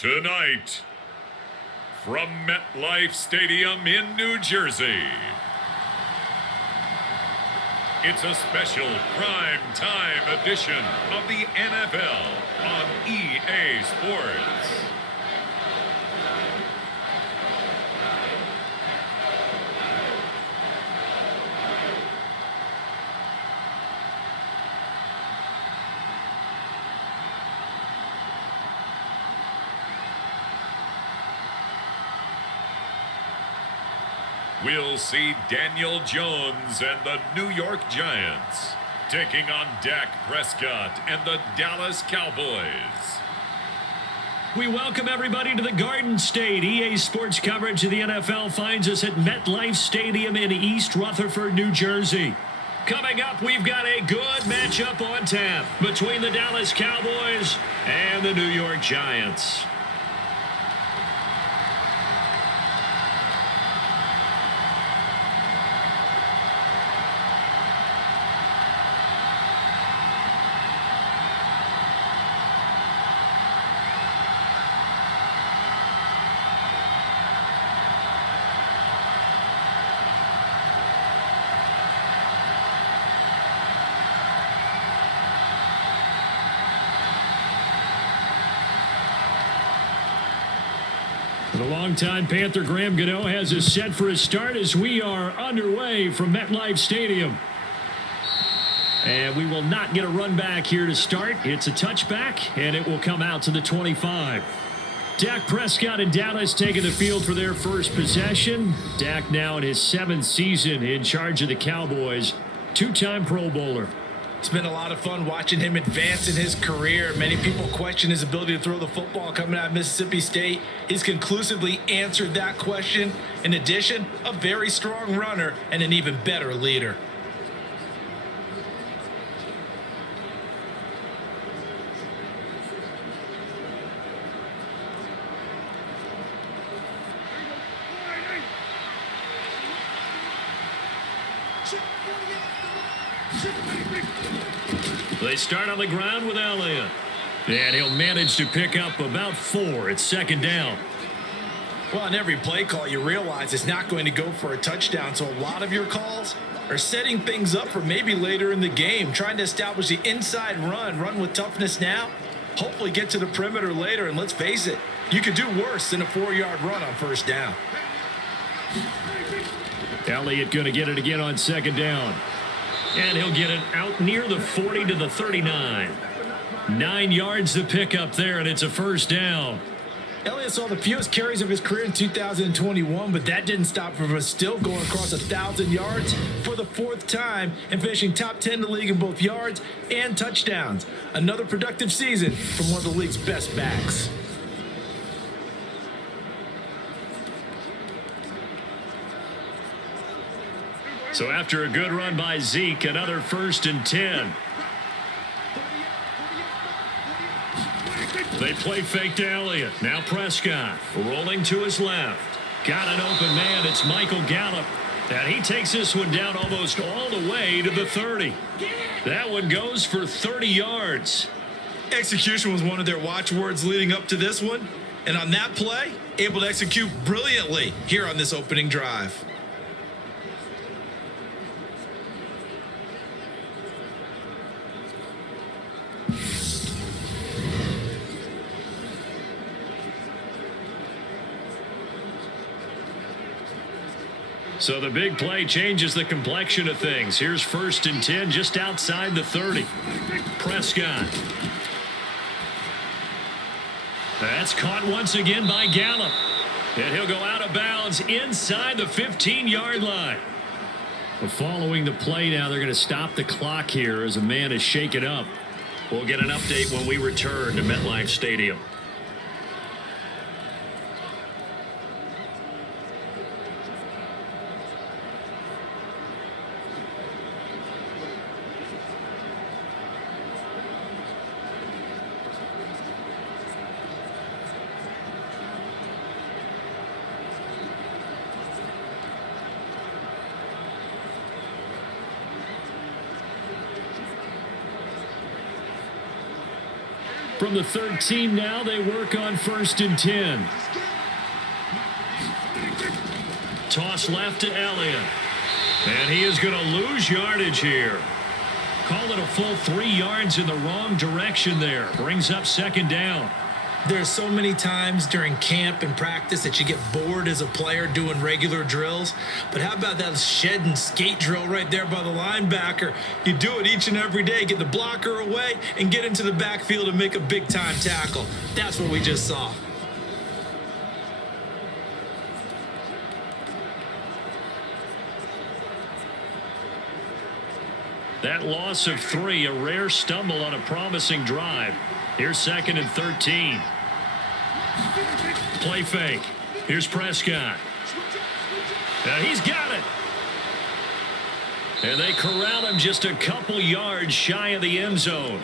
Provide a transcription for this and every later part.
Tonight, from MetLife Stadium in New Jersey, it's a special prime time edition of the NFL on EA Sports. We'll see Daniel Jones and the New York Giants taking on Dak Prescott and the Dallas Cowboys. We welcome everybody to the Garden State. EA Sports coverage of the NFL finds us at MetLife Stadium in East Rutherford, New Jersey. Coming up, we've got a good matchup on tap between the Dallas Cowboys and the New York Giants. The longtime Panther Graham Gano has us set for a start as we are underway from MetLife Stadium. And we will not get a run back here to start. It's a touchback, and it will come out to the 25. Dak Prescott and Dallas taking the field for their first possession. Dak now in his 7th season in charge of the Cowboys. Two-time Pro Bowler. It's been a lot of fun watching him advance in his career. Many people question his ability to throw the football coming out of Mississippi State. He's conclusively answered that question. In addition, a very strong runner and an even better leader. They start on the ground with Elliott. And he'll manage to pick up about 4. It's second down. Well, on every play call, you realize it's not going to go for a touchdown. So a lot of your calls are setting things up for maybe later in the game, trying to establish the inside run with toughness now, hopefully get to the perimeter later. And let's face it, you could do worse than a 4-yard run on first down. Elliott going to get it again on second down. And he'll get it out near the 40 to the 39. 9 yards to pick up there, and it's a first down. Elliott saw the fewest carries of his career in 2021, but that didn't stop him from still going across 1,000 yards for the 4th time and finishing top 10 in the league in both yards and touchdowns. Another productive season from one of the league's best backs. So after a good run by Zeke, another 1st and 10. They play fake to Elliott. Now Prescott rolling to his left. Got an open man. It's Michael Gallup. And he takes this one down almost all the way to the 30. That one goes for 30 yards. Execution was one of their watchwords leading up to this one. And on that play, able to execute brilliantly here on this opening drive. So the big play changes the complexion of things. Here's 1st and 10 just outside the 30. Prescott. That's caught once again by Gallup. And he'll go out of bounds inside the 15-yard line. Following the play now, they're going to stop the clock here as a man is shaken up. We'll get an update when we return to MetLife Stadium. From the 13 now, they work on 1st and 10. Toss left to Elliott. And he is going to lose yardage here. Call it a full 3 yards in the wrong direction there. Brings up 2nd down. There's so many times during camp and practice that you get bored as a player doing regular drills. But how about that shed and skate drill right there by the linebacker? You do it each and every day. Get the blocker away and get into the backfield and make a big-time tackle. That's what we just saw. That loss of 3, a rare stumble on a promising drive. Here's 2nd and 13. Play fake. Here's Prescott. He's got it. And they corral him just a couple yards shy of the end zone.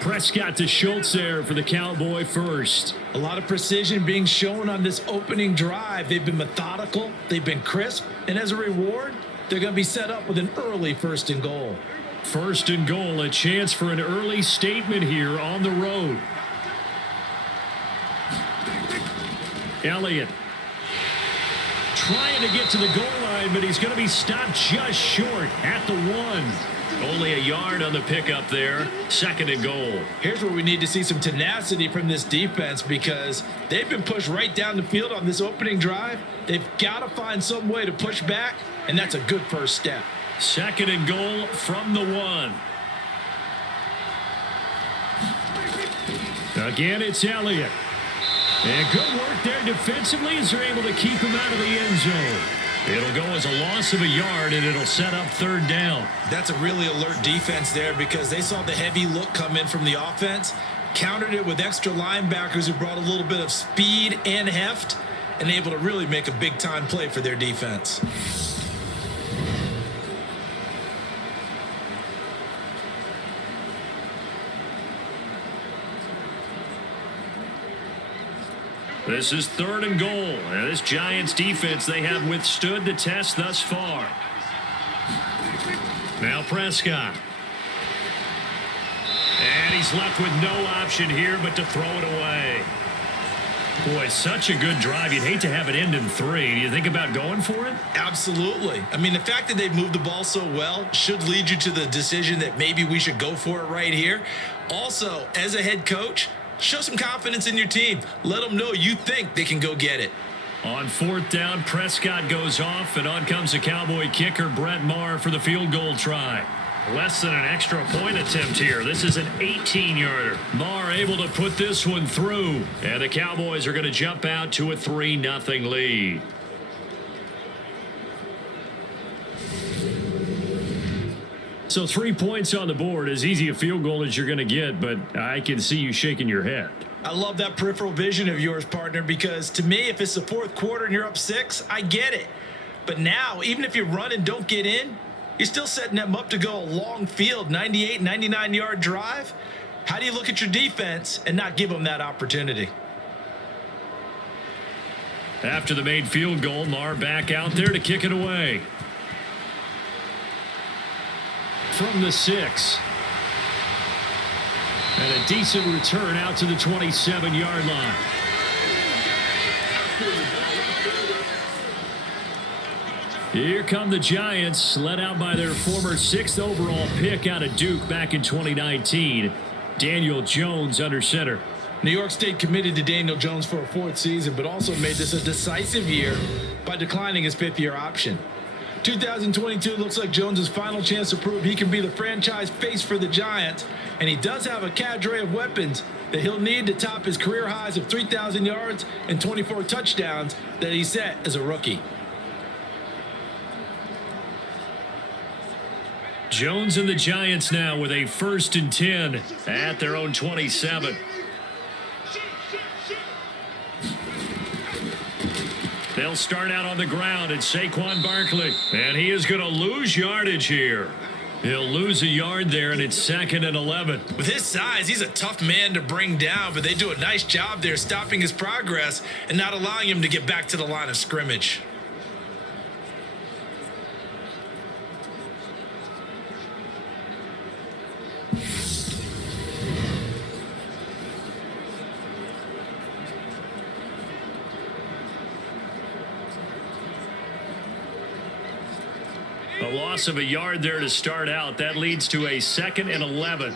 Prescott to Schultz there for the Cowboy first. A lot of precision being shown on this opening drive. They've been methodical. They've been crisp. And as a reward, they're going to be set up with an early 1st and goal. 1st and goal, a chance for an early statement here on the road. Elliott trying to get to the goal line, but he's going to be stopped just short at the 1. Only a yard on the pickup there. 2nd and goal. Here's where we need to see some tenacity from this defense because they've been pushed right down the field on this opening drive. They've got to find some way to push back, and that's a good first step. 2nd and goal from the 1. Again, it's Elliott. And good work there defensively as they're able to keep him out of the end zone. It'll go as a loss of a yard, and it'll set up 3rd down. That's a really alert defense there because they saw the heavy look come in from the offense, countered it with extra linebackers who brought a little bit of speed and heft, and able to really make a big-time play for their defense. This is 3rd and goal. And this Giants defense, they have withstood the test thus far. Now Prescott. And he's left with no option here but to throw it away. Boy, such a good drive. You'd hate to have it end in 3. Do you think about going for it? Absolutely. I mean, the fact that they've moved the ball so well should lead you to the decision that maybe we should go for it right here. Also, as a head coach, show some confidence in your team. Let them know you think they can go get it. On 4th down, Prescott goes off, and on comes the Cowboy kicker, Brett Maher, for the field goal try. Less than an extra point attempt here. This is an 18-yarder. Maher able to put this one through, and the Cowboys are going to jump out to a 3-0 lead. So 3 points on the board, as easy a field goal as you're going to get, but I can see you shaking your head. I love that peripheral vision of yours, partner, because to me, if it's the 4th quarter and you're up 6, I get it. But now, even if you run and don't get in, you're still setting them up to go a long field, 98, 99-yard drive. How do you look at your defense and not give them that opportunity? After the made field goal, Maher back out there to kick it away. From the 6. And a decent return out to the 27-yard line. Here come the Giants, led out by their former 6th overall pick out of Duke back in 2019. Daniel Jones under center. New York State committed to Daniel Jones for a 4th season, but also made this a decisive year by declining his 5th-year option. 2022 looks like Jones' final chance to prove he can be the franchise face for the Giants, and he does have a cadre of weapons that he'll need to top his career highs of 3,000 yards and 24 touchdowns that he set as a rookie. Jones and the Giants now with a 1st and 10 at their own 27. They'll start out on the ground. It's Saquon Barkley, and he is going to lose yardage here. He'll lose a yard there, and it's 2nd and 11. With his size, he's a tough man to bring down, but they do a nice job there stopping his progress and not allowing him to get back to the line of scrimmage. loss of a yard there to start out. That leads to a 2nd and 11.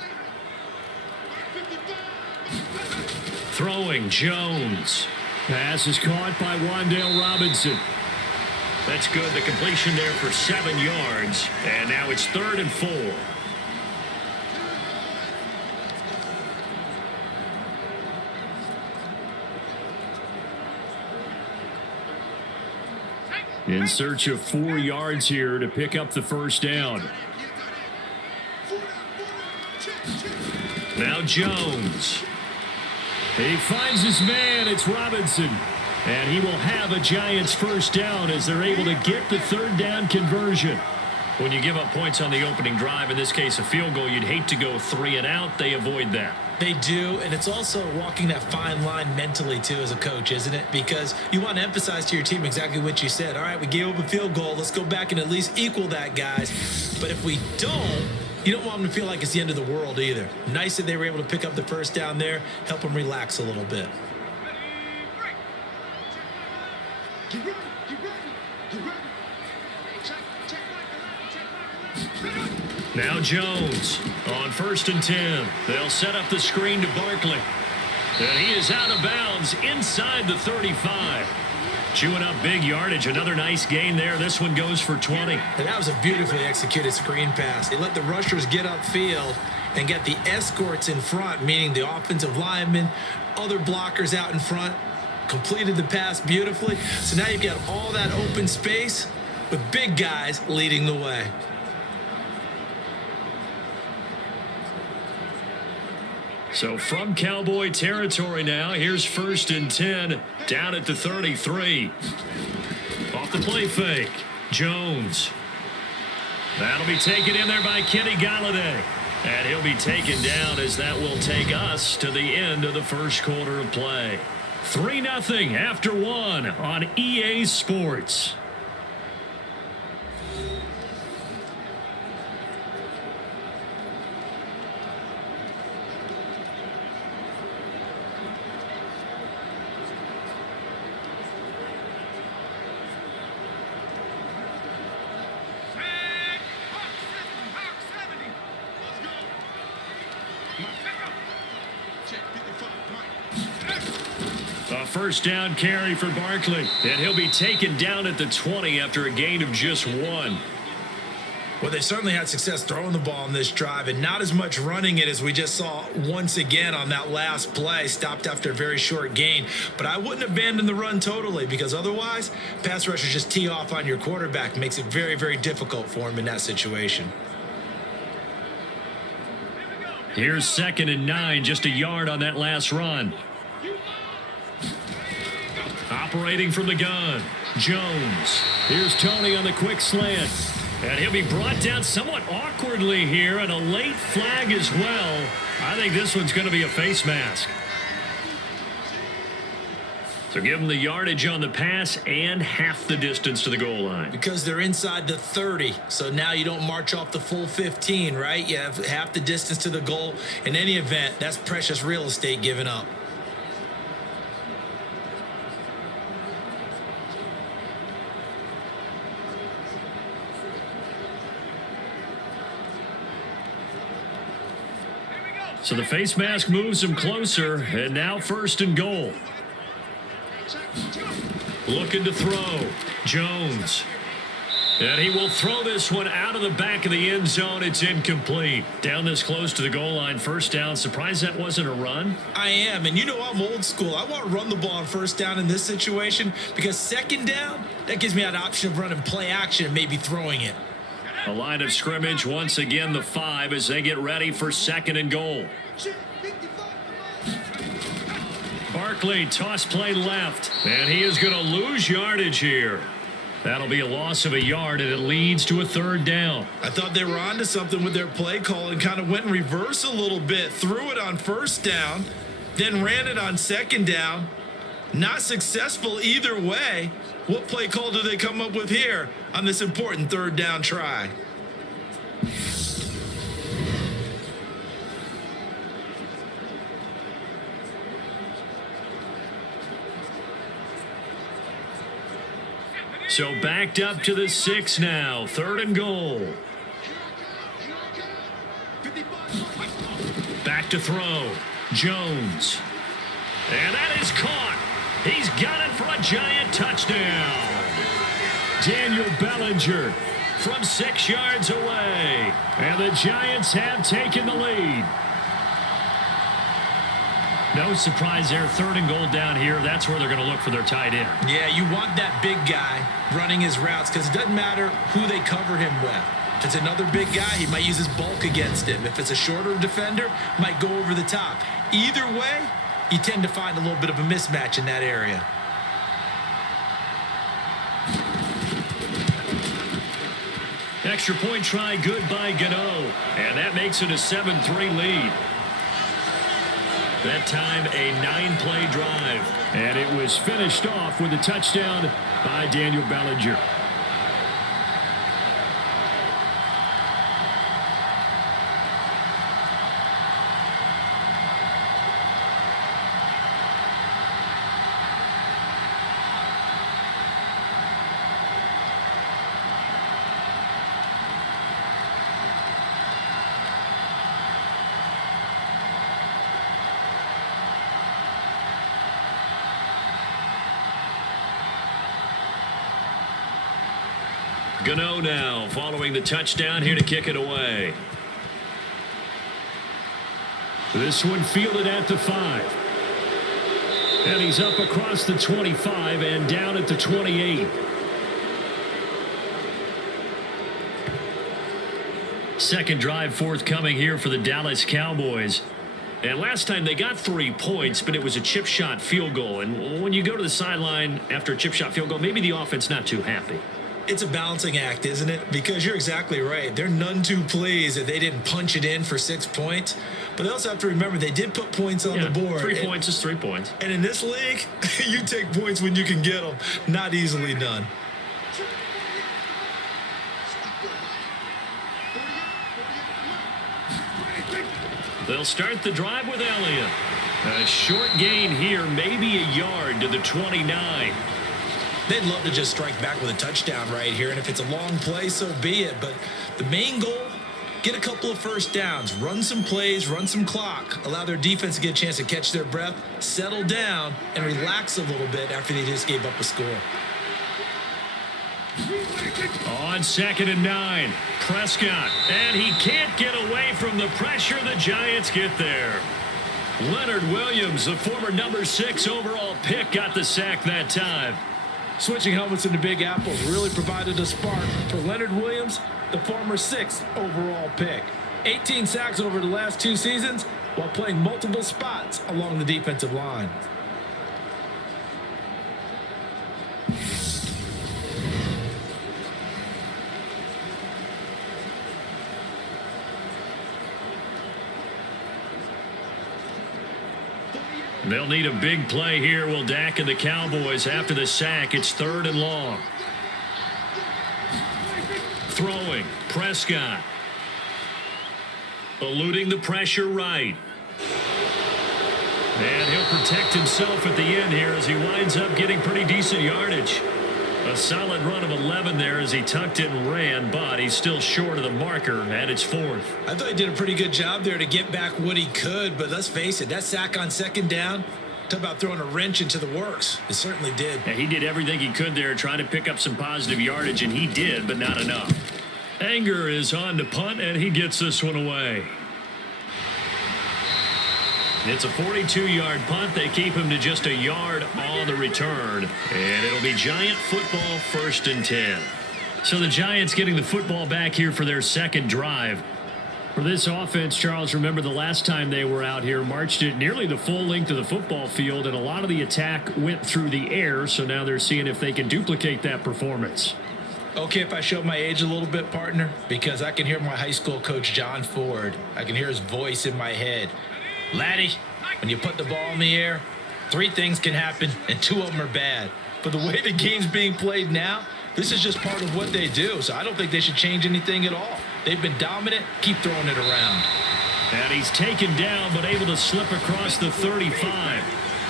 Throwing, Jones. Pass is caught by Wan'Dale Robinson. That's good. The completion there for 7 yards. And now it's 3rd and 4. In search of 4 yards here to pick up the first down. Now Jones. He finds his man. It's Robinson. And he will have a Giants first down as they're able to get the 3rd down conversion. When you give up points on the opening drive, in this case a field goal, you'd hate to go 3 and out. They avoid that. They do, and it's also walking that fine line mentally, too, as a coach, isn't it? Because you want to emphasize to your team exactly what you said. All right, we gave up a field goal. Let's go back and at least equal that, guys. But if we don't, you don't want them to feel like it's the end of the world either. Nice that they were able to pick up the first down there, help them relax a little bit. Now Jones on 1st and 10. They'll set up the screen to Barkley. And he is out of bounds inside the 35. Chewing up big yardage. Another nice gain there. This one goes for 20. And that was a beautifully executed screen pass. They let the rushers get upfield and get the escorts in front, meaning the offensive linemen, other blockers out in front, completed the pass beautifully. So now you've got all that open space with big guys leading the way. So from Cowboy territory now, here's 1st and 10 down at the 33. Off the play fake, Jones. That'll be taken in there by Kenny Galladay. And he'll be taken down as that will take us to the end of the first quarter of play. 3-0 after 1 on EA Sports. First down carry for Barkley. And he'll be taken down at the 20 after a gain of just 1. Well, they certainly had success throwing the ball on this drive and not as much running it as we just saw once again on that last play. Stopped after a very short gain. But I wouldn't abandon the run totally because otherwise, pass rushers just tee off on your quarterback. Makes it very, very difficult for him in that situation. Here's 2nd and 9, just a yard on that last run. Operating from the gun, Jones. Here's Tony on the quick slant. And he'll be brought down somewhat awkwardly here, and a late flag as well. I think this one's going to be a face mask. So give them the yardage on the pass and half the distance to the goal line. Because they're inside the 30, so now you don't march off the full 15, right? You have half the distance to the goal. In any event, that's precious real estate given up. So the face mask moves him closer, and now 1st and goal. Looking to throw, Jones. And he will throw this one out of the back of the end zone. It's incomplete. Down this close to the goal line, first down. Surprised that wasn't a run? I am, and you know I'm old school. I want to run the ball on first down in this situation because 2nd down, that gives me an option of running play action and maybe throwing it. A line of scrimmage, once again the 5 as they get ready for 2nd and goal. Barkley, toss play left, and he is going to lose yardage here. That'll be a loss of a yard, and it leads to a 3rd down. I thought they were onto something with their play call and kind of went in reverse a little bit, threw it on 1st down, then ran it on 2nd down. Not successful either way. What play call do they come up with here on this important 3rd down try? So backed up to the 6 now. 3rd and goal. Back to throw. Jones. And that is caught. He's got it for a giant touchdown. Daniel Bellinger from 6 yards away. And the Giants have taken the lead. No surprise there. 3rd and goal down here. That's where they're going to look for their tight end. Yeah, you want that big guy running his routes because it doesn't matter who they cover him with. If it's another big guy, he might use his bulk against him. If it's a shorter defender, might go over the top. Either way, you tend to find a little bit of a mismatch in that area. Extra point try good by Gano. And that makes it a 7-3 lead. That time a 9-play drive. And it was finished off with a touchdown by Daniel Bellinger. Gano now following the touchdown here to kick it away. This one fielded at the 5. And he's up across the 25 and down at the 28. Second drive forthcoming here for the Dallas Cowboys. And last time they got 3 points, but it was a chip shot field goal. And when you go to the sideline after a chip shot field goal, maybe the offense not too happy. It's a balancing act, isn't it? Because you're exactly right. They're none too pleased that they didn't punch it in for 6 points. But they also have to remember they did put points on the board. 3 points is 3 points. And in this league, you take points when you can get them. Not easily done. They'll start the drive with Elliott. A short gain here, maybe a yard to the 29. They'd love to just strike back with a touchdown right here, and if it's a long play, so be it. But the main goal, get a couple of first downs, run some plays, run some clock, allow their defense to get a chance to catch their breath, settle down, and relax a little bit after they just gave up a score. On 2nd and 9, Prescott, and he can't get away from the pressure. The Giants get there. Leonard Williams, the former number 6 overall pick, got the sack that time. Switching helmets in the Big Apple really provided a spark for Leonard Williams, the former 6th overall pick. 18 sacks over the last 2 seasons while playing multiple spots along the defensive line. They'll need a big play here. Will Dak and the Cowboys after the sack. It's 3rd and long. Throwing. Prescott. Eluding the pressure right. And he'll protect himself at the end here as he winds up getting pretty decent yardage. A solid run of 11 there as he tucked it and ran, but he's still short of the marker, and it's 4th. I thought he did a pretty good job there to get back what he could, but let's face it, that sack on 2nd down, talk about throwing a wrench into the works. It certainly did. Yeah, he did everything he could there, trying to pick up some positive yardage, and he did, but not enough. Anger is on to punt, and he gets this one away. It's a 42-yard punt. They keep him to just a yard on the return. And it'll be Giant football, 1st and 10. So the Giants getting the football back here for their 2nd drive. For this offense, Charles, remember the last time they were out here, marched it nearly the full length of the football field, and a lot of the attack went through the air, so now they're seeing if they can duplicate that performance. Okay, if I show my age a little bit, partner, because I can hear my high school coach, John Ford. I can hear his voice in my head. Laddie, when you put the ball in the air, 3 things can happen, and 2 of them are bad. But the way the game's being played now, this is just part of what they do, so I don't think they should change anything at all. They've been dominant. Keep throwing it around. And he's taken down, but able to slip across the 35.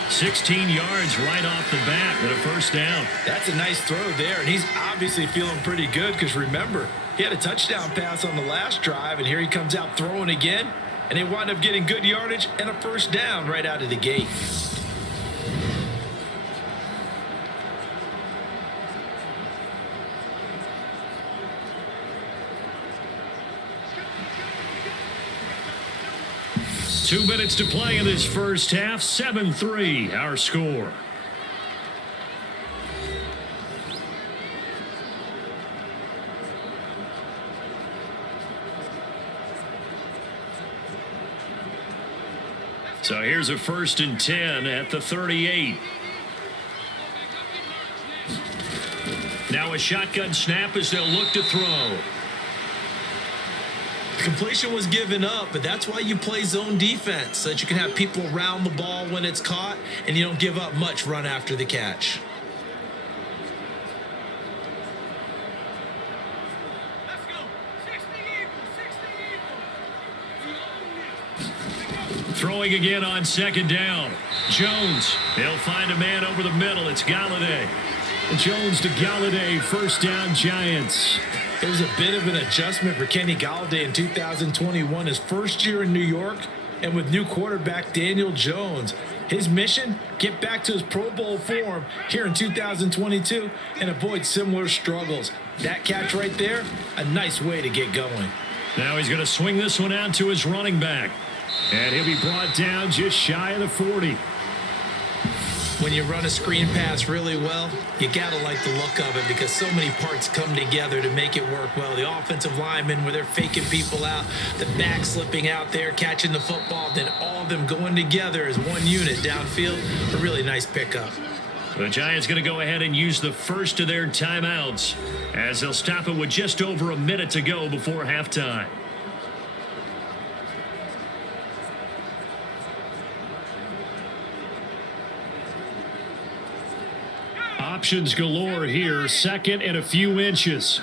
16 yards right off the bat and a first down. That's a nice throw there, and he's obviously feeling pretty good because remember, he had a touchdown pass on the last drive, and here he comes out throwing again, and they wind up getting good yardage and a first down right out of the gate. Two minutes to play in this first half. 7-3, our score. So here's a 1st and 10 at the 38. Now a shotgun snap as they'll look to throw. Completion was given up, but that's why you play zone defense, so that you can have people around the ball when it's caught, and you don't give up much run after the catch. Let's go. 60 Eagles. Throwing again on 2nd down. Jones. They'll find a man over the middle. It's Galladay. Jones to Galladay. First down, Giants. It was a bit of an adjustment for Kenny Galladay in 2021, his first year in New York, and with new quarterback Daniel Jones. His mission, get back to his Pro Bowl form here in 2022 and avoid similar struggles. That catch right there, a nice way to get going. Now he's going to swing this one out to his running back. And he'll be brought down just shy of the 40. When you run a screen pass really well, you got to like the look of it because so many parts come together to make it work well. The offensive linemen, where they're faking people out, the back slipping out there, catching the football, then all of them going together as one unit downfield. A really nice pickup. The Giants going to go ahead and use the first of their timeouts as they'll stop it with just over a minute to go before halftime. Options galore here. 2nd and a few inches.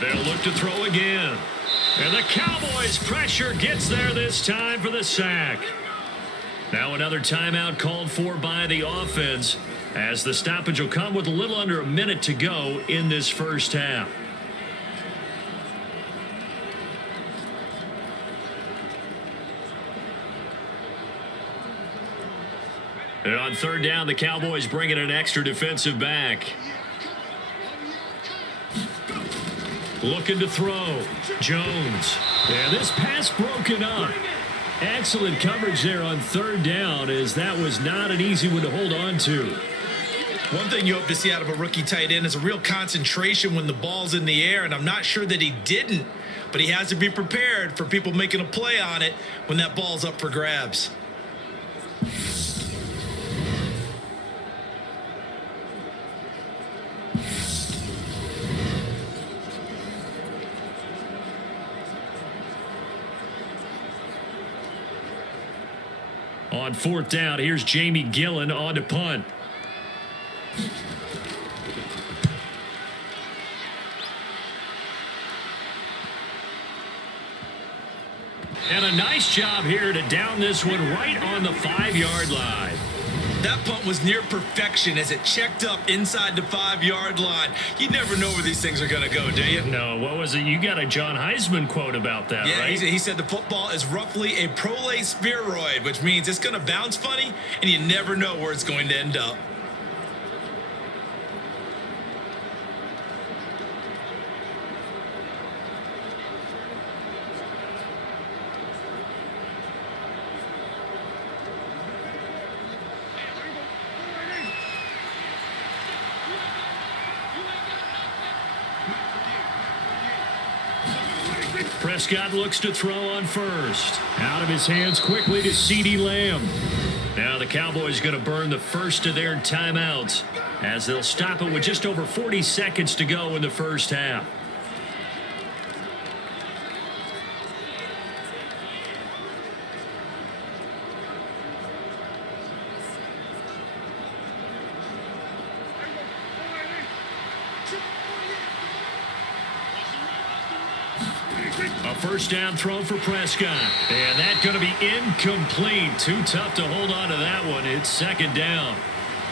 They'll look to throw again. And the Cowboys pressure gets there this time for the sack. Now another timeout called for by the offense as the stoppage will come with a little under a minute to go in this first half. And on 3rd down, the Cowboys bring in an extra defensive back. Looking to throw. Jones. Yeah, this pass broken up. Excellent coverage there on 3rd down, as that was not an easy one to hold on to. One thing you hope to see out of a rookie tight end is a real concentration when the ball's in the air, and I'm not sure that he didn't, but he has to be prepared for people making a play on it when that ball's up for grabs. On 4th down, here's Jamie Gillen on to punt. And a nice job here to down this one right on the 5-yard line. That punt was near perfection as it checked up inside the 5-yard line. You never know where these things are going to go, do you? No, what was it? You got a John Heisman quote about that, yeah, right? He said the football is roughly a prolate spheroid, which means it's going to bounce funny, and you never know where it's going to end up. Prescott looks to throw on 1st. Out of his hands quickly to CeeDee Lamb. Now the Cowboys going to burn the first of their timeouts as they'll stop it with just over 40 seconds to go in the first half. A first down throw for Prescott. And that's going to be incomplete. Too tough to hold on to that one. It's second down.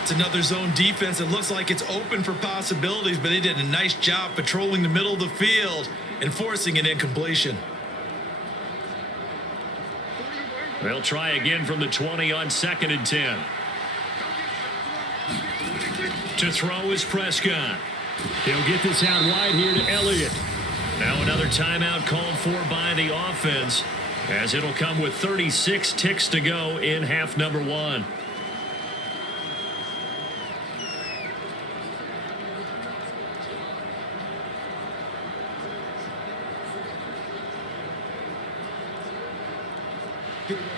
It's another zone defense. It looks like it's open for possibilities, but they did a nice job patrolling the middle of the field and forcing an incompletion. They'll try again from the 20 on 2nd and 10. To throw is Prescott. He'll get this out wide here to Elliott. Now another timeout called for by the offense, as it'll come with 36 ticks to go in half number 1.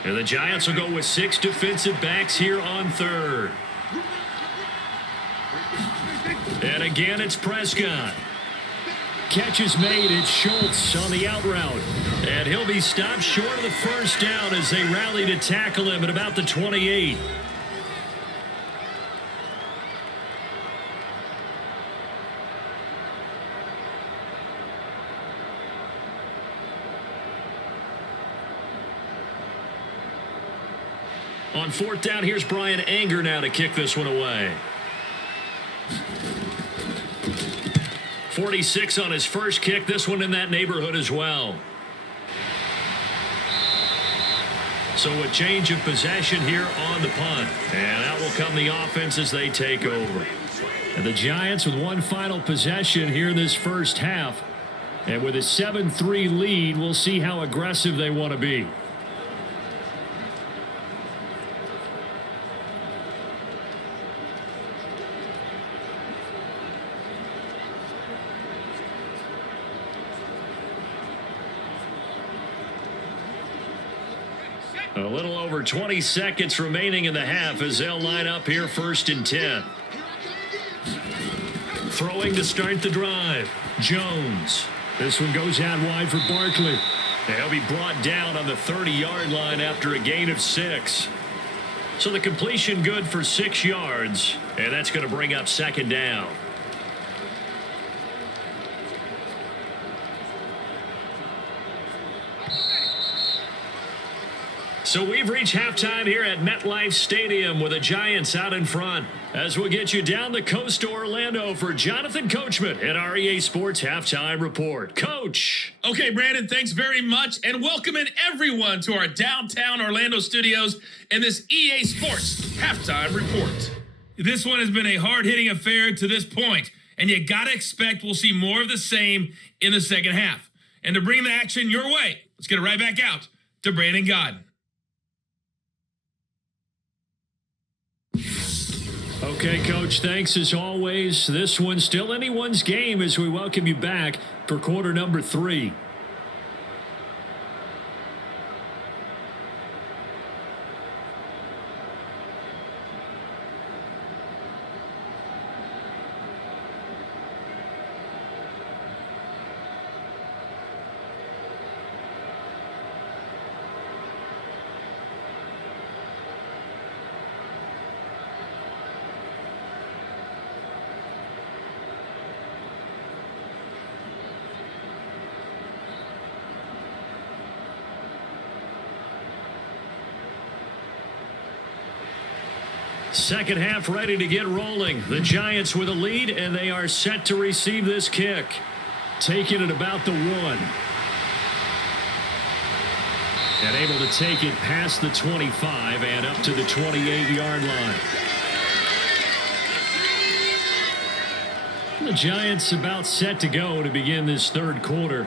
And the Giants will go with 6 defensive backs here on 3rd. And again, it's Prescott. Catch is made. It's Schultz on the out route. And he'll be stopped short of the first down as they rally to tackle him at about the 28. On 4th down, here's Brian Anger now to kick this one away. 46 on his first kick. This one in that neighborhood as well. So a change of possession here on the punt. And out will come the offense as they take over. And the Giants with one final possession here in this first half. And with a 7-3 lead, we'll see how aggressive they want to be. A little over 20 seconds remaining in the half as they'll line up here 1st and 10. Throwing to start the drive. Jones. This one goes out wide for Barkley. He'll be brought down on the 30-yard line after a gain of 6. So the completion good for 6 yards, and that's going to bring up 2nd down. So we've reached halftime here at MetLife Stadium with the Giants out in front. As we'll get you down the coast to Orlando for Jonathan Coachman at our EA Sports Halftime Report. Coach. Okay, Brandon, thanks very much, and welcoming everyone to our downtown Orlando studios in this EA Sports Halftime Report. This one has been a hard-hitting affair to this point, and you got to expect we'll see more of the same in the second half. And to bring the action your way, let's get it right back out to Brandon Godden. Okay, Coach, thanks as always. This one's still anyone's game as we welcome you back for quarter number 3. Second half ready to get rolling. The Giants with a lead, and they are set to receive this kick. Taking it about the 1. And able to take it past the 25 and up to the 28-yard line. The Giants about set to go to begin this third quarter.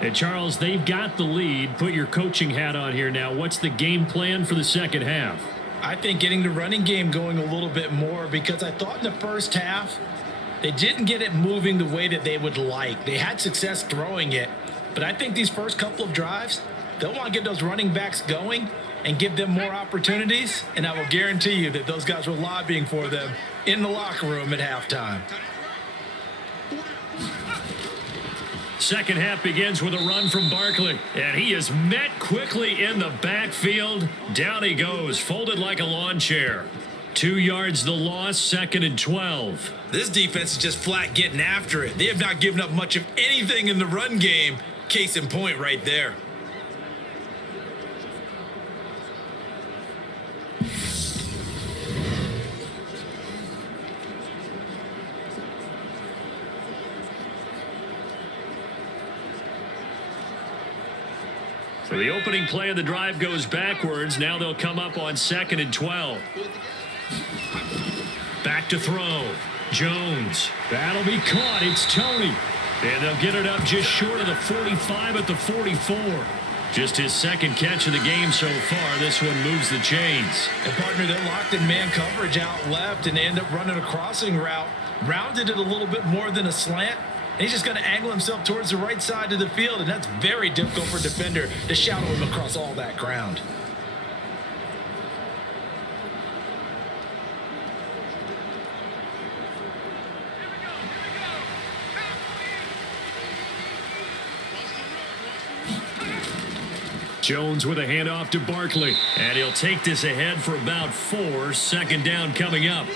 And Charles, they've got the lead. Put your coaching hat on here now. What's the game plan for the second half? I think getting the running game going a little bit more, because I thought in the first half they didn't get it moving the way that they would like. They had success throwing it, but I think these first couple of drives, they'll want to get those running backs going and give them more opportunities, and I will guarantee you that those guys were lobbying for them in the locker room at halftime. Second half begins with a run from Barkley, and he is met quickly in the backfield. Down he goes, folded like a lawn chair. 2 yards the loss, 2nd and 12. This defense is just flat getting after it. They have not given up much of anything in the run game, Case in point right there. So the opening play of the drive goes backwards. Now they'll come up on 2nd and 12. Back to throw. Jones. That'll be caught. It's Tony. And they'll get it up just short of the 45 at the 44. Just his second catch of the game so far. This one moves the chains. And partner, they're locked in man coverage out left, and they end up running a crossing route. Rounded it a little bit more than a slant. And he's just going to angle himself towards the right side of the field, and that's very difficult for a defender to shadow him across all that ground. Jones with a handoff to Barkley. And he'll take this ahead for about 4. 2nd down coming up.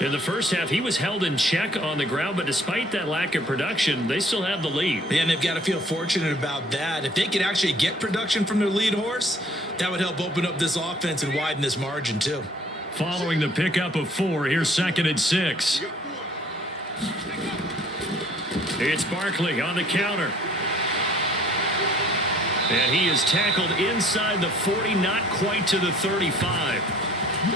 In the first half, he was held in check on the ground, but despite that lack of production, they still have the lead. And they've got to feel fortunate about that. If they could actually get production from their lead horse, that would help open up this offense and widen this margin too. Following the pickup of 4, here's 2nd and 6. It's Barkley on the counter. And he is tackled inside the 40, not quite to the 35.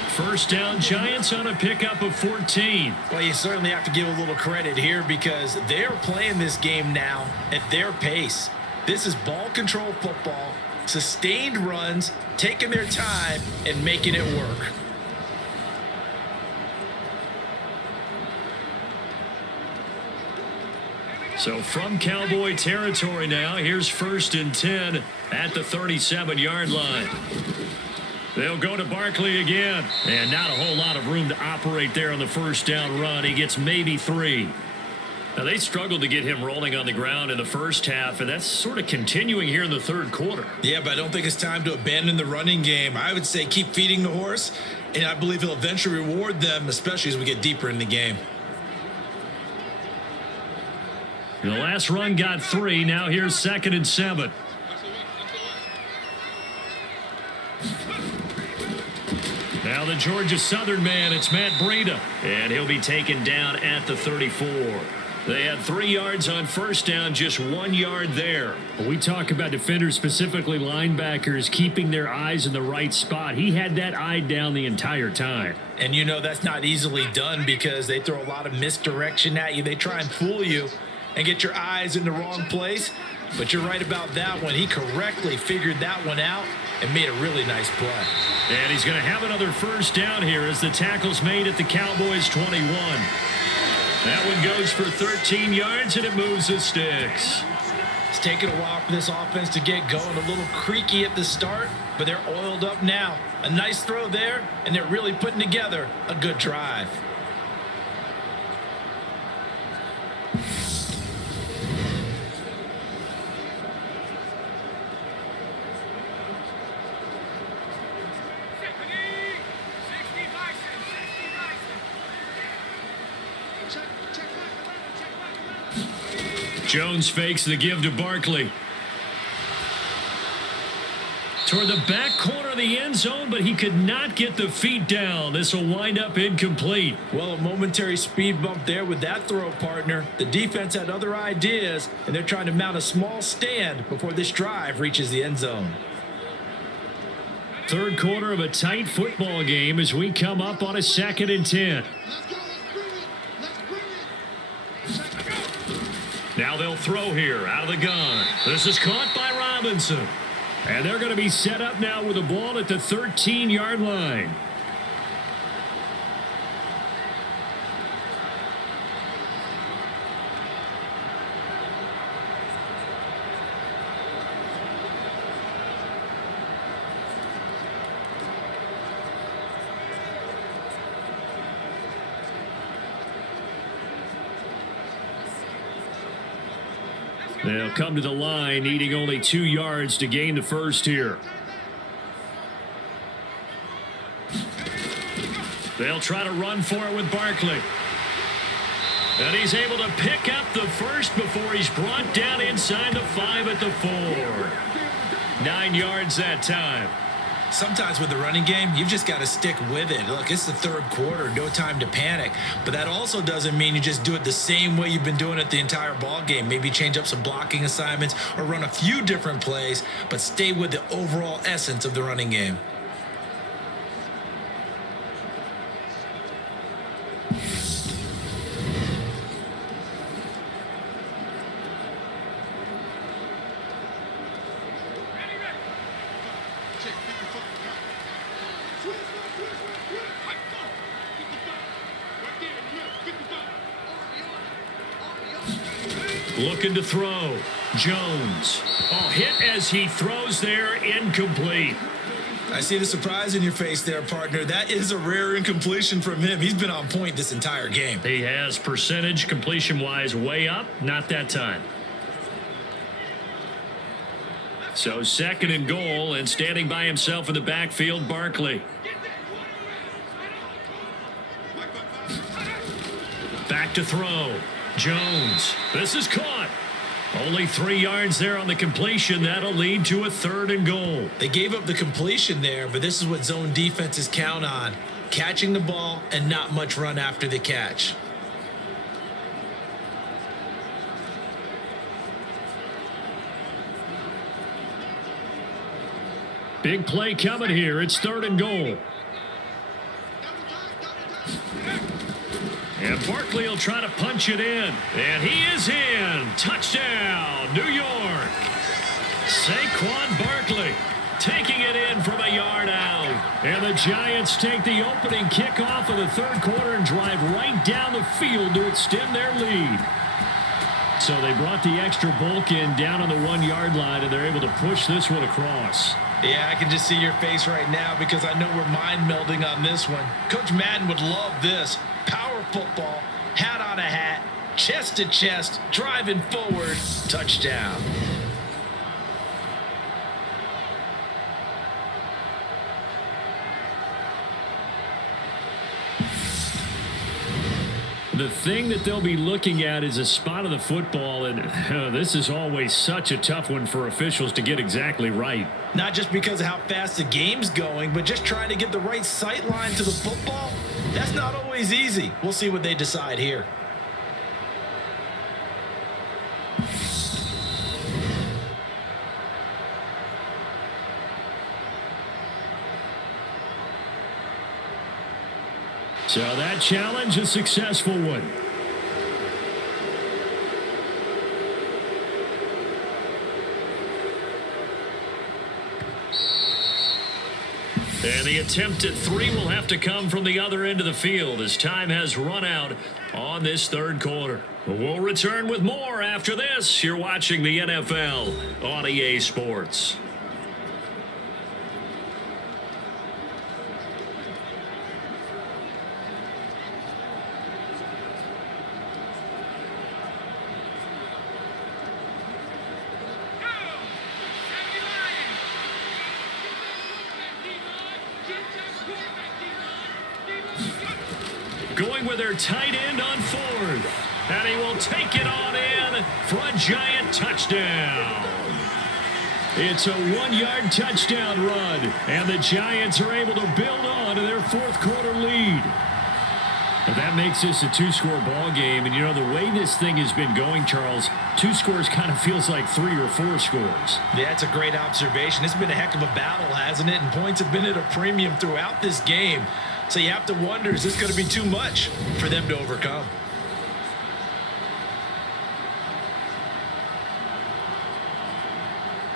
First down, Giants on a pickup of 14. Well, you certainly have to give a little credit here because they're playing this game now at their pace. This is ball control football, sustained runs, taking their time, and making it work. So from Cowboy territory now, here's 1st and 10 at the 37-yard line. They'll go to Barkley again. And not a whole lot of room to operate there on the first down run. He gets maybe 3. Now, they struggled to get him rolling on the ground in the first half, and that's sort of continuing here in the third quarter. Yeah, but I don't think it's time to abandon the running game. I would say keep feeding the horse, and I believe he'll eventually reward them, especially as we get deeper in the game. The last run got 3. Now here's 2nd and 7. Now the Georgia Southern man, it's Matt Breida. And he'll be taken down at the 34. They had 3 yards on first down, just 1 yard there. We talk about defenders, specifically linebackers, keeping their eyes in the right spot. He had that eye down the entire time. And you know that's not easily done because they throw a lot of misdirection at you. They try and fool you and get your eyes in the wrong place. But you're right about that one. He correctly figured that one out and made a really nice play. And he's going to have another first down here as the tackle's made at the Cowboys 21. That one goes for 13 yards, and it moves the sticks. It's taken a while for this offense to get going. A little creaky at the start, but they're oiled up now. A nice throw there, and they're really putting together a good drive. Jones fakes the give to Barkley. Toward the back corner of the end zone, but he could not get the feet down. This will wind up incomplete. Well, a momentary speed bump there with that throw, partner. The defense had other ideas, and they're trying to mount a small stand before this drive reaches the end zone. Third quarter of a tight football game as we come up on a 2nd and 10. Now they'll throw here out of the gun. This is caught by Robinson. And they're going to be set up now with a ball at the 13-yard line. They'll come to the line, needing only 2 yards to gain the first here. They'll try to run for it with Barkley. And he's able to pick up the first before he's brought down inside the 5 at the 4. 9 yards that time. Sometimes with the running game, you've just got to stick with it. Look, it's the third quarter, no time to panic. But that also doesn't mean you just do it the same way you've been doing it the entire ball game. Maybe change up some blocking assignments or run a few different plays, but stay with the overall essence of the running game. Looking to throw. Jones. Oh, hit as he throws there, incomplete. I see the surprise in your face there, partner. That is a rare incompletion from him. He's been on point this entire game. He has percentage completion-wise way up. Not that time. So 2nd and goal, and standing by himself in the backfield, Barkley. Back to throw. Jones. This is caught. Only 3 yards there on the completion. That'll lead to a 3rd and goal. They gave up the completion there, but this is what zone defenses count on. Catching the ball and not much run after the catch. Big play coming here. It's 3rd and goal. And Barkley will try to punch it in. And he is in. Touchdown, New York. Saquon Barkley taking it in from a yard out. And the Giants take the opening kickoff of the 3rd quarter and drive right down the field to extend their lead. So they brought the extra bulk in down on the 1-yard line, and they're able to push this one across. Yeah, I can just see your face right now because I know we're mind melding on this one. Coach Madden would love this. Power football, hat on a hat, chest to chest, driving forward, touchdown. The thing that they'll be looking at is a spot of the football, and this is always such a tough one for officials to get exactly right. Not just because of how fast the game's going, but just trying to get the right sight line to the football. That's not always easy. We'll see what they decide here. So that challenge, a successful one. And the attempt at 3 will have to come from the other end of the field as time has run out on this 3rd quarter. We'll return with more after this. You're watching the NFL on EA Sports. Going with their tight end on 4th. And he will take it on in for a Giant touchdown. It's a 1-yard touchdown run. And the Giants are able to build on to their 4th quarter lead. And that makes this a 2-score ball game. And, you know, the way this thing has been going, Charles, 2 scores kind of feels like 3 or 4 scores. Yeah, that's a great observation. It's been a heck of a battle, hasn't it? And points have been at a premium throughout this game. So you have to wonder, is this going to be too much for them to overcome?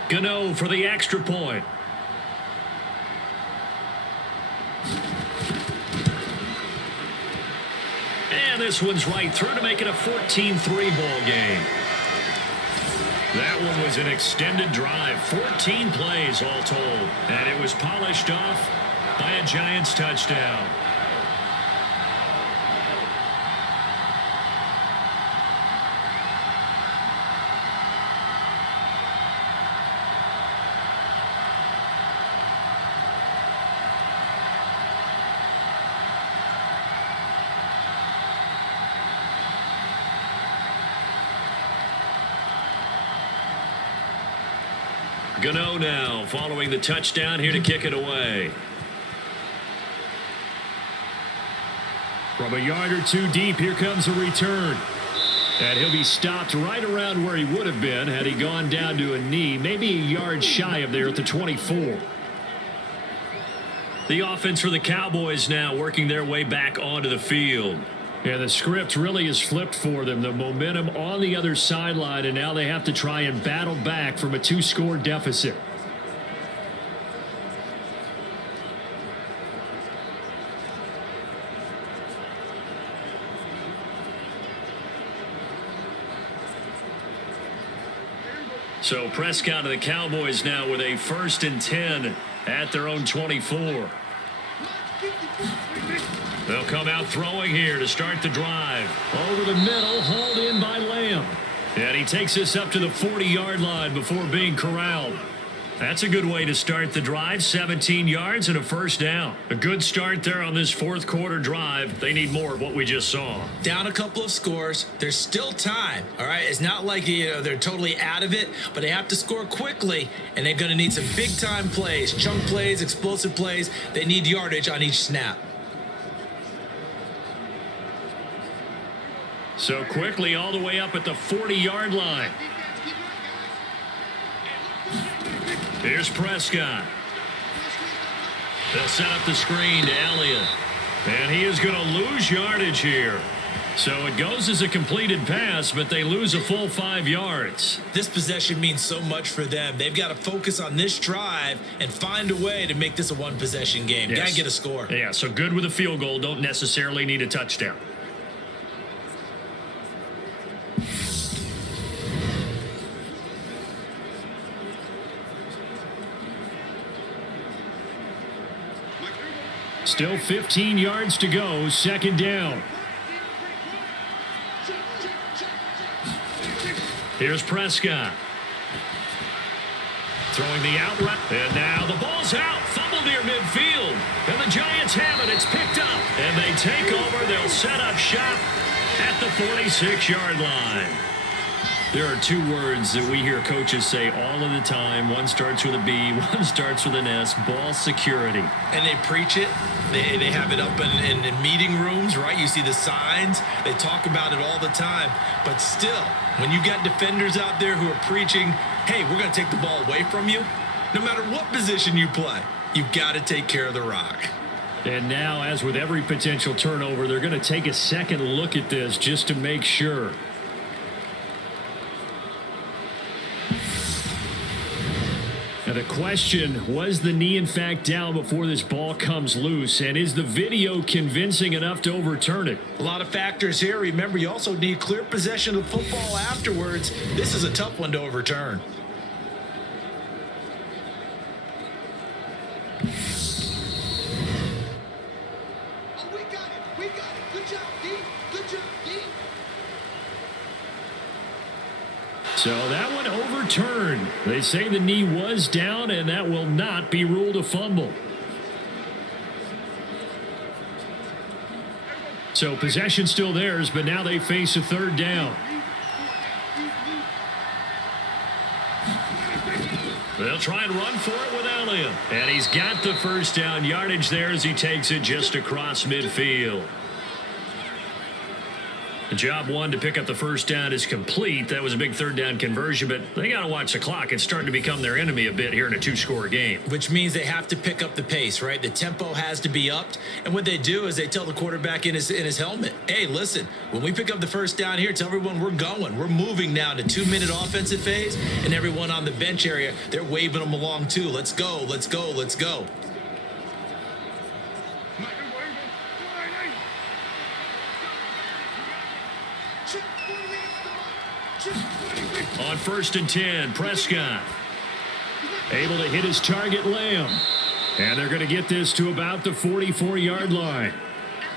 Gano for the extra point. And this one's right through to make it a 14-3 ball game. That one was an extended drive, 14 plays all told, and it was polished off by a Giants touchdown. Gano now following the touchdown here to kick it away. From a yard or two deep, here comes a return. And he'll be stopped right around where he would have been had he gone down to a knee, maybe a yard shy of there at the 24. The offense for the Cowboys now working their way back onto the field. And the script really is flipped for them. The momentum on the other sideline, and now they have to try and battle back from a 2-score deficit. So Prescott of the Cowboys now with a 1st and 10 at their own 24. They'll come out throwing here to start the drive. Over the middle, hauled in by Lamb. And he takes this up to the 40-yard line before being corralled. That's a good way to start the drive. 17 yards and a 1st down. A good start there on this 4th quarter drive. They need more of what we just saw. Down a couple of scores. There's still time. All right. It's not like they're totally out of it, but they have to score quickly, and they're going to need some big time plays, chunk plays, explosive plays. They need yardage on each snap. So quickly all the way up at the 40-yard line. Here's Prescott. They'll set up the screen to Elliott. And he is going to lose yardage here. So it goes as a completed pass, but they lose a full 5 yards. This possession means so much for them. They've got to focus on this drive and find a way to make this a one-possession game. Yes. Got to get a score. Yeah, so good with a field goal. Don't necessarily need a touchdown. Still 15 yards to go, 2nd down. Here's Prescott. Throwing the out route. And now the ball's out. Fumble near midfield. And the Giants have it. It's picked up. And they take over. They'll set up shop at the 46-yard line. There are 2 words that we hear coaches say all of the time. One starts with a B, one starts with an S. Ball security. And they preach it. They have it up in meeting rooms, right? You see the signs. They talk about it all the time. But still, when you got defenders out there who are preaching, hey, we're going to take the ball away from you, no matter what position you play, you've got to take care of the rock. And now, as with every potential turnover, they're going to take a second look at this just to make sure. Now the question, was the knee in fact down before this ball comes loose? And is the video convincing enough to overturn it? A lot of factors here. Remember, you also need clear possession of the football afterwards. This is a tough one to overturn. So that one overturned. They say the knee was down, and that will not be ruled a fumble. So possession still theirs, but now they face a 3rd down. They'll try and run for it with Elliott. And he's got the 1st down yardage there as he takes it just across midfield. The job 1 to pick up the 1st down is complete. That was a big 3rd down conversion, but they got to watch the clock. It's starting to become their enemy a bit here in a 2-score game. Which means they have to pick up the pace, right? The tempo has to be upped. And what they do is they tell the quarterback in his helmet, hey, listen, when we pick up the 1st down here, tell everyone we're going. We're moving now to 2-minute offensive phase. And everyone on the bench area, they're waving them along too. Let's go, let's go, let's go. On 1st and 10, Prescott able to hit his target, Lamb. And they're going to get this to about the 44-yard line.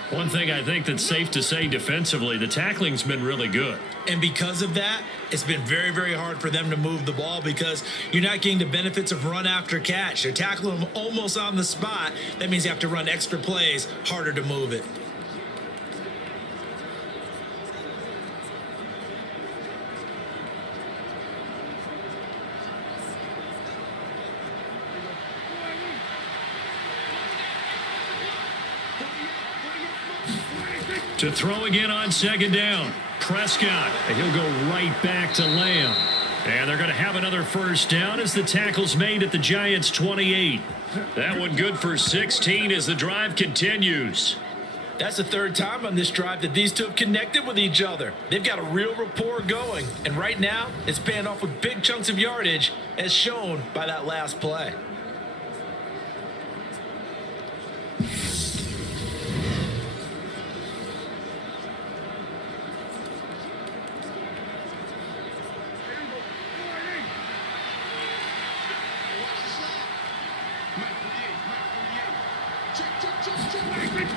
One thing I think that's safe to say defensively, the tackling's been really good. And because of that, it's been very, very hard for them to move the ball because you're not getting the benefits of run after catch. They're tackling them almost on the spot. That means you have to run extra plays, harder to move it. To throw again on second down. Prescott, and he'll go right back to Lamb. And they're going to have another first down as the tackle's made at the Giants' 28. That one good for 16 as the drive continues. That's the third time on this drive that these two have connected with each other. They've got a real rapport going. And right now, it's paying off with big chunks of yardage as shown by that last play.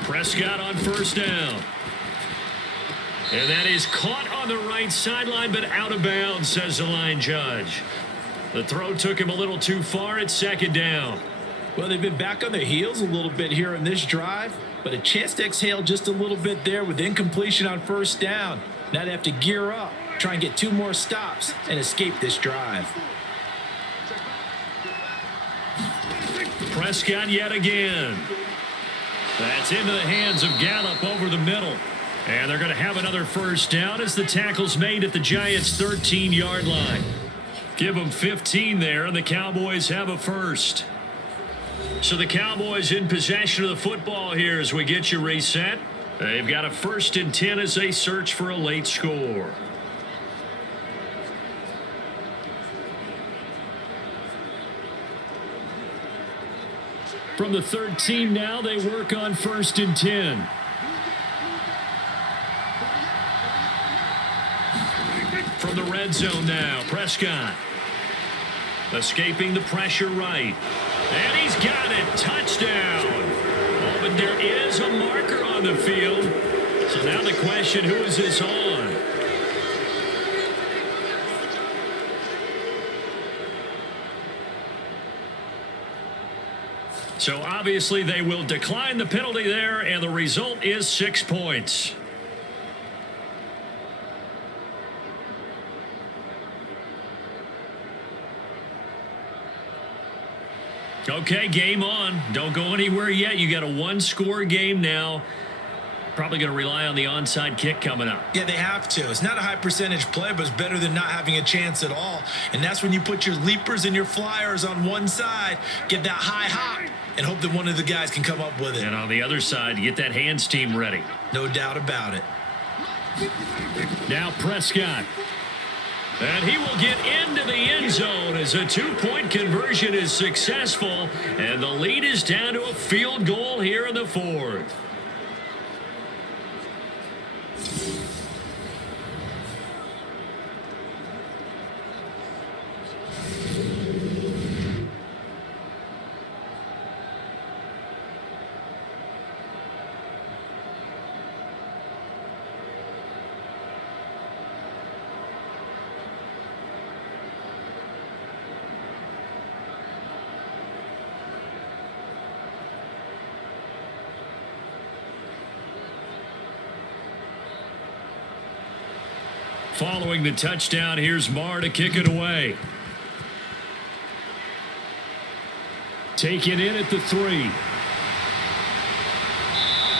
Prescott on first down. And that is caught on the right sideline, but out of bounds, says the line judge. The throw took him a little too far at second down. Well, they've been back on their heels a little bit here in this drive, but a chance to exhale just a little bit there with incompletion on first down. Now they have to gear up, try and get 2 more stops, and escape this drive. Prescott yet again. That's into the hands of Gallup over the middle. And they're going to have another first down as the tackle's made at the Giants' 13-yard line. Give them 15 there, and the Cowboys have a first. So the Cowboys in possession of the football here as we get you reset. They've got a 1st and 10 as they search for a late score. From the 13 now, they work on 1st and 10. From the red zone now, Prescott. Escaping the pressure right. And he's got it. Touchdown. Oh, but there is a marker on the field. So now the question, who is this on? So obviously they will decline the penalty there, and the result is 6 points. Okay, game on. Don't go anywhere yet. You got a 1-score game now. Probably going to rely on the onside kick coming up. Yeah, they have to. It's not a high percentage play, but it's better than not having a chance at all. And that's when you put your leapers and your flyers on one side, get that high hop, and hope that one of the guys can come up with it. And on the other side, get that hands team ready. No doubt about it. Now Prescott. And he will get into the end zone as a 2-point conversion is successful. And the lead is down to a field goal here in the 4th. Following the touchdown, here's Marr to kick it away. Taken in at the 3.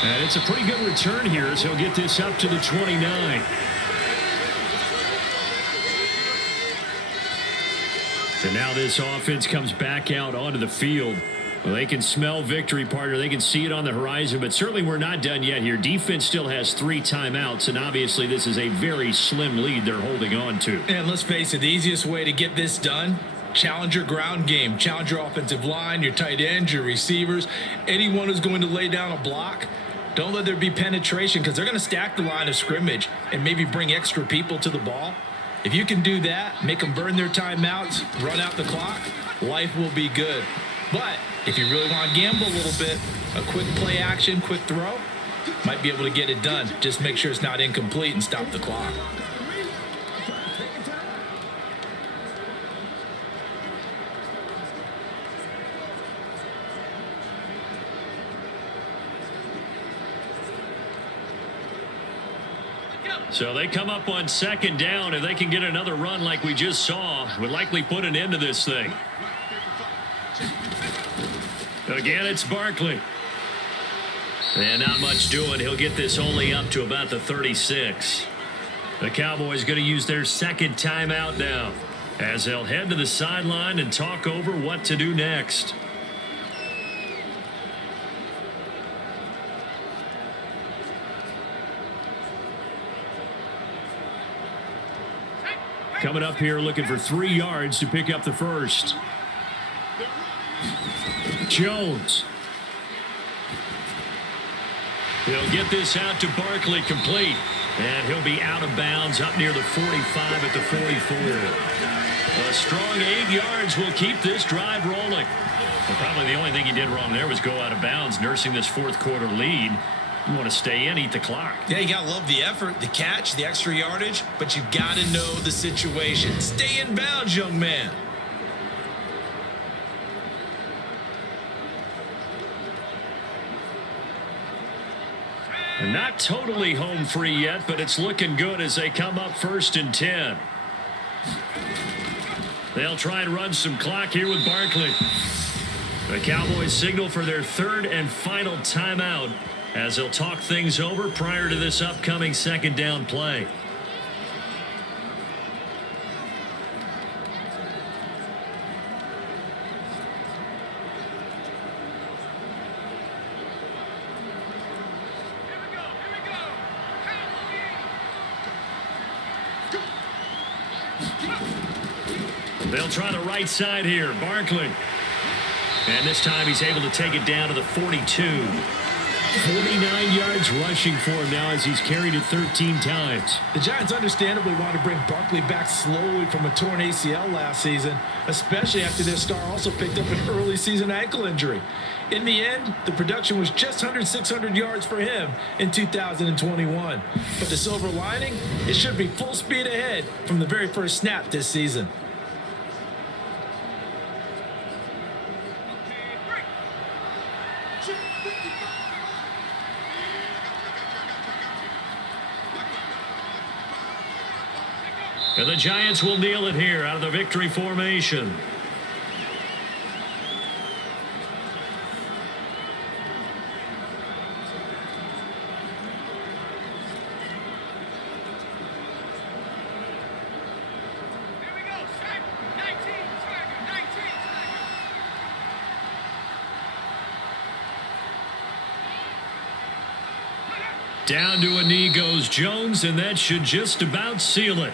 And it's a pretty good return here as he'll get this up to the 29. And now this offense comes back out onto the field. Well, they can smell victory, partner. They can see it on the horizon, but certainly we're not done yet here. Defense still has 3 timeouts, and obviously this is a very slim lead they're holding on to. And let's face it, the easiest way to get this done, challenge your ground game. Challenge your offensive line, your tight ends, your receivers, anyone who's going to lay down a block. Don't let there be penetration because they're going to stack the line of scrimmage and maybe bring extra people to the ball. If you can do that, make them burn their timeouts, run out the clock, life will be good. But if you really want to gamble a little bit, a quick play action, quick throw, might be able to get it done. Just make sure it's not incomplete and stop the clock. So they come up on 2nd down. If they can get another run like we just saw, would likely put an end to this thing. Again, it's Barkley. And not much doing. He'll get this only up to about the 36. The Cowboys going to use their second timeout now as they'll head to the sideline and talk over what to do next. Coming up here looking for 3 yards to pick up the first. Jones. He'll get this out to Barkley, complete. And he'll be out of bounds up near the 45 at the 44. A strong 8 yards will keep this drive rolling. Well, probably the only thing he did wrong there was go out of bounds, nursing this fourth quarter lead. You want to stay in, eat the clock. Yeah, you got to love the effort, the catch, the extra yardage, but you got to know the situation. Stay in bounds, young man. Not totally home free yet, but it's looking good as they come up 1st and 10. They'll try and run some clock here with Barkley. The Cowboys signal for their 3rd and final timeout as they'll talk things over prior to this upcoming 2nd down play. They'll try the right side here. Barkley. And this time he's able to take it down to the 42. 49 yards rushing for him now as he's carried it 13 times. The Giants understandably want to bring Barkley back slowly from a torn ACL last season, especially after their star also picked up an early season ankle injury. In the end, the production was just under 600 yards for him in 2021. But the silver lining, it should be full speed ahead from the very first snap this season. And the Giants will kneel it here out of the victory formation. Down to a knee goes Jones, and that should just about seal it.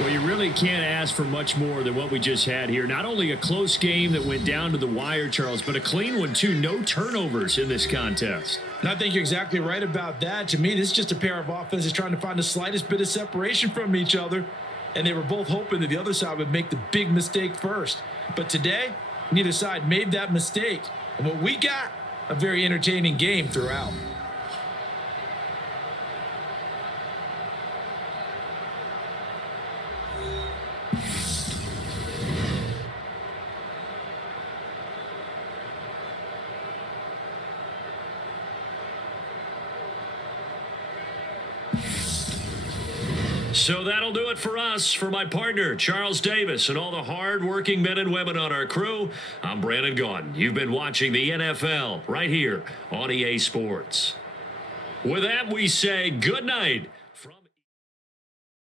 Well, you really can't ask for much more than what we just had here. Not only a close game that went down to the wire, Charles, but a clean one, too. No turnovers in this contest. And I think you're exactly right about that. To me, this is just a pair of offenses trying to find the slightest bit of separation from each other. And they were both hoping that the other side would make the big mistake first. But today, neither side made that mistake. And what we got, a very entertaining game throughout. So that'll do it for us. For my partner, Charles Davis, and all the hard-working men and women on our crew, I'm Brandon Gaudin. You've been watching the NFL right here on EA Sports. With that, we say good night